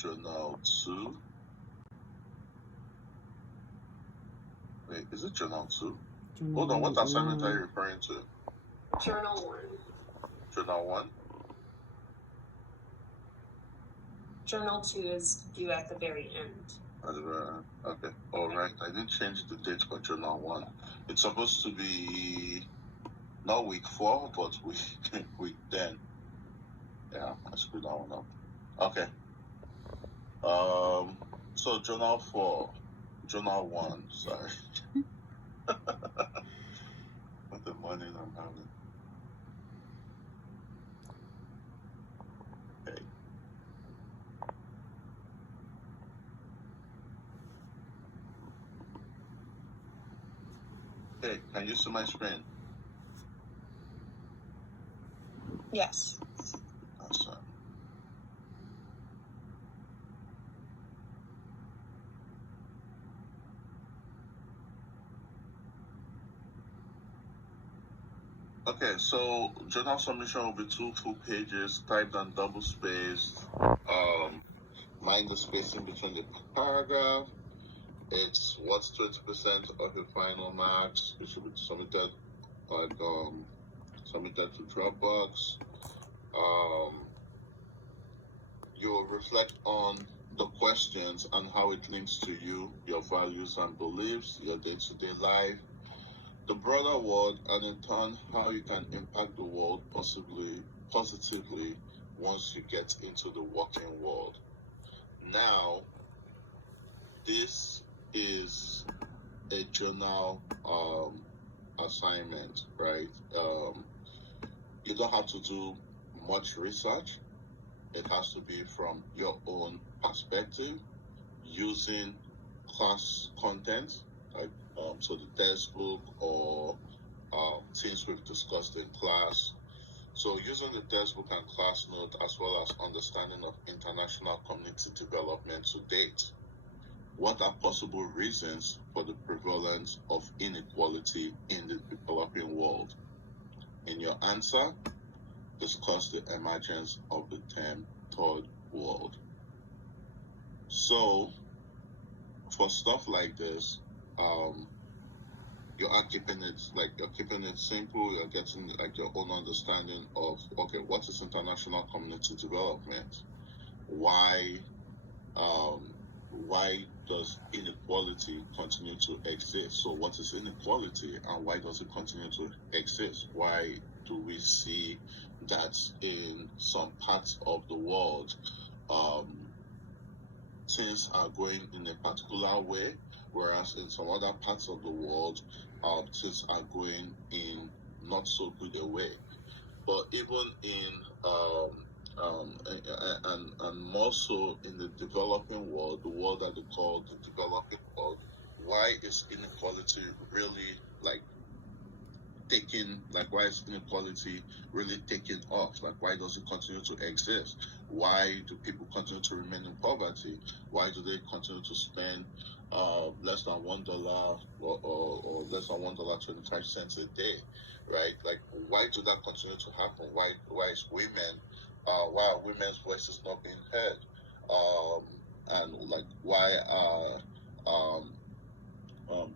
Journal 2. Wait, is it Journal 2? Hold on, what assignment are you referring to? Journal 1. Journal 1? Journal 2 is due at the very end. Okay. All right. I did change the date for Journal 1. It's supposed to be not week 4, but week 10. Yeah, I screwed that one up. Okay. So Journal 4, Journal 1. Sorry. What the morning I'm having. Okay. Okay, can you see my screen? Yes. Awesome. Okay, so journal submission will be 2 full pages, typed and double spaced. Mind the spacing between the paragraph. It's what's 20% of your final marks. It should be submitted submitted to Dropbox. You'll reflect on the questions and how it links to you, your values and beliefs, your day-to-day life, the broader world, and in turn, how you can impact the world positively once you get into the working world. Now, this is a journal assignment, right? You don't have to do much research. It has to be from your own perspective, using class content, like so the textbook or things we've discussed in class. So using the textbook and class note, as well as understanding of international community development to date. What are possible reasons for the prevalence of inequality in the developing world? In your answer, discuss the emergence of the term third world. So, for stuff like this, you're keeping it simple. You're getting like your own understanding of, okay, what is international community development? Why does inequality continue to exist? So what is inequality and why does it continue to exist? Why do we see that in some parts of the world things are going in a particular way, whereas in some other parts of the world things are going in not so good a way? But even in and more so in the developing world, the world that they call the developing world, why is inequality really why is inequality really taking off? Like, why does it continue to exist? Why do people continue to remain in poverty? Why do they continue to spend less than $1 or less than $1.25 a day, right? Like, why do that continue to happen? Why is why are women's voices not being heard? And like, why are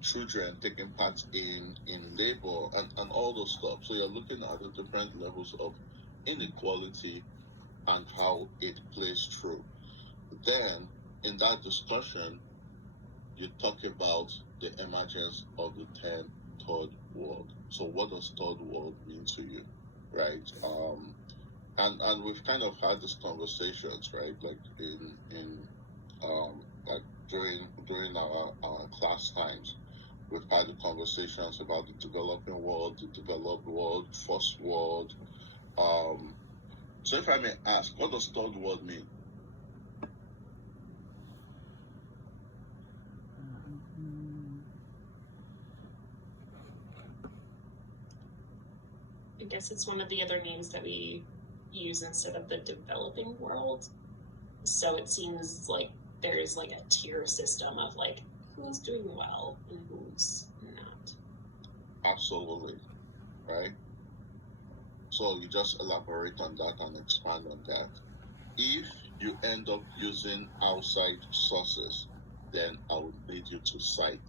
children taking part in labor and all those stuff? So you're looking at the different levels of inequality and how it plays through. Then in that discussion, you talk about the emergence of the term third world. So what does third world mean to you, right? And we've kind of had these conversations, right? Like in like during our class times, we've had the conversations about the developing world, the developed world, first world. So if I may ask, what does third world mean? I guess it's one of the other names that we use instead of the developing world. So it seems like there's like a tier system of like who's doing well and who's not. Absolutely, right? So you just elaborate on that and expand on that. If you end up using outside sources, then I would need you to cite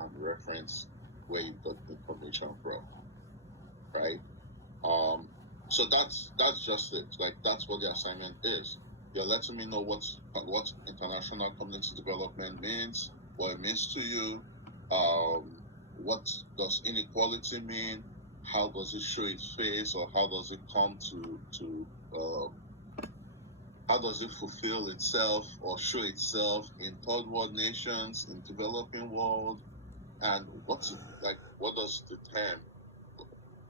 and reference where you got the information from, right? So that's just it. Like, that's what the assignment is. You're letting me know what international community development means, what it means to you. What does inequality mean? How does it show its face, or how does it come to how does it fulfill itself or show itself in third world nations, in developing world, and what does the term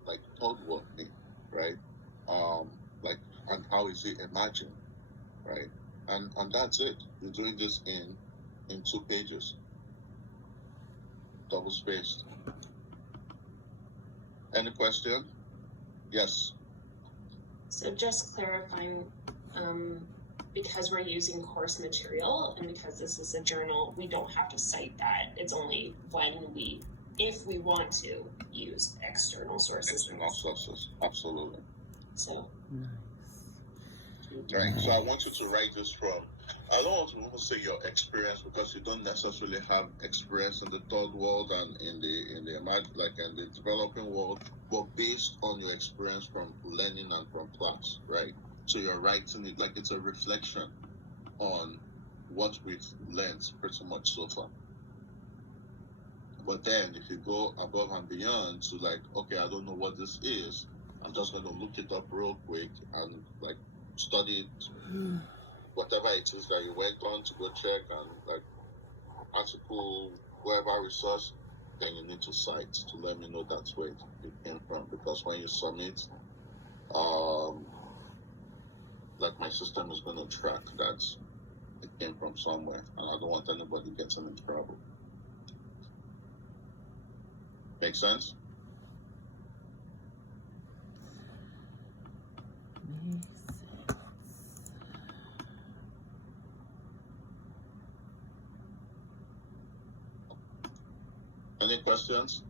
like third world mean, right? Like, and how is it imagined, right? And that's it. You're doing this in 2 pages, double spaced. Any question? Yes. So just clarifying, because we're using course material and because this is a journal, we don't have to cite that. It's only if we want to use external sources. External sources, absolutely. So. Nice. Right. So I want you to write this from. I don't want to say your experience, because you don't necessarily have experience in the third world and in the developing world, but based on your experience from learning and from class, right? So you're writing it like it's a reflection on what we've learned pretty much so far. But then if you go above and beyond to like, okay, I don't know what this is, I'm just going to look it up real quick and like study it, whatever it is that you went on to go check, and like article, whatever resource, then you need to cite to let me know that's where it came from. Because when you submit, like my system is going to track that it came from somewhere, and I don't want anybody getting in trouble. Make sense? Any questions?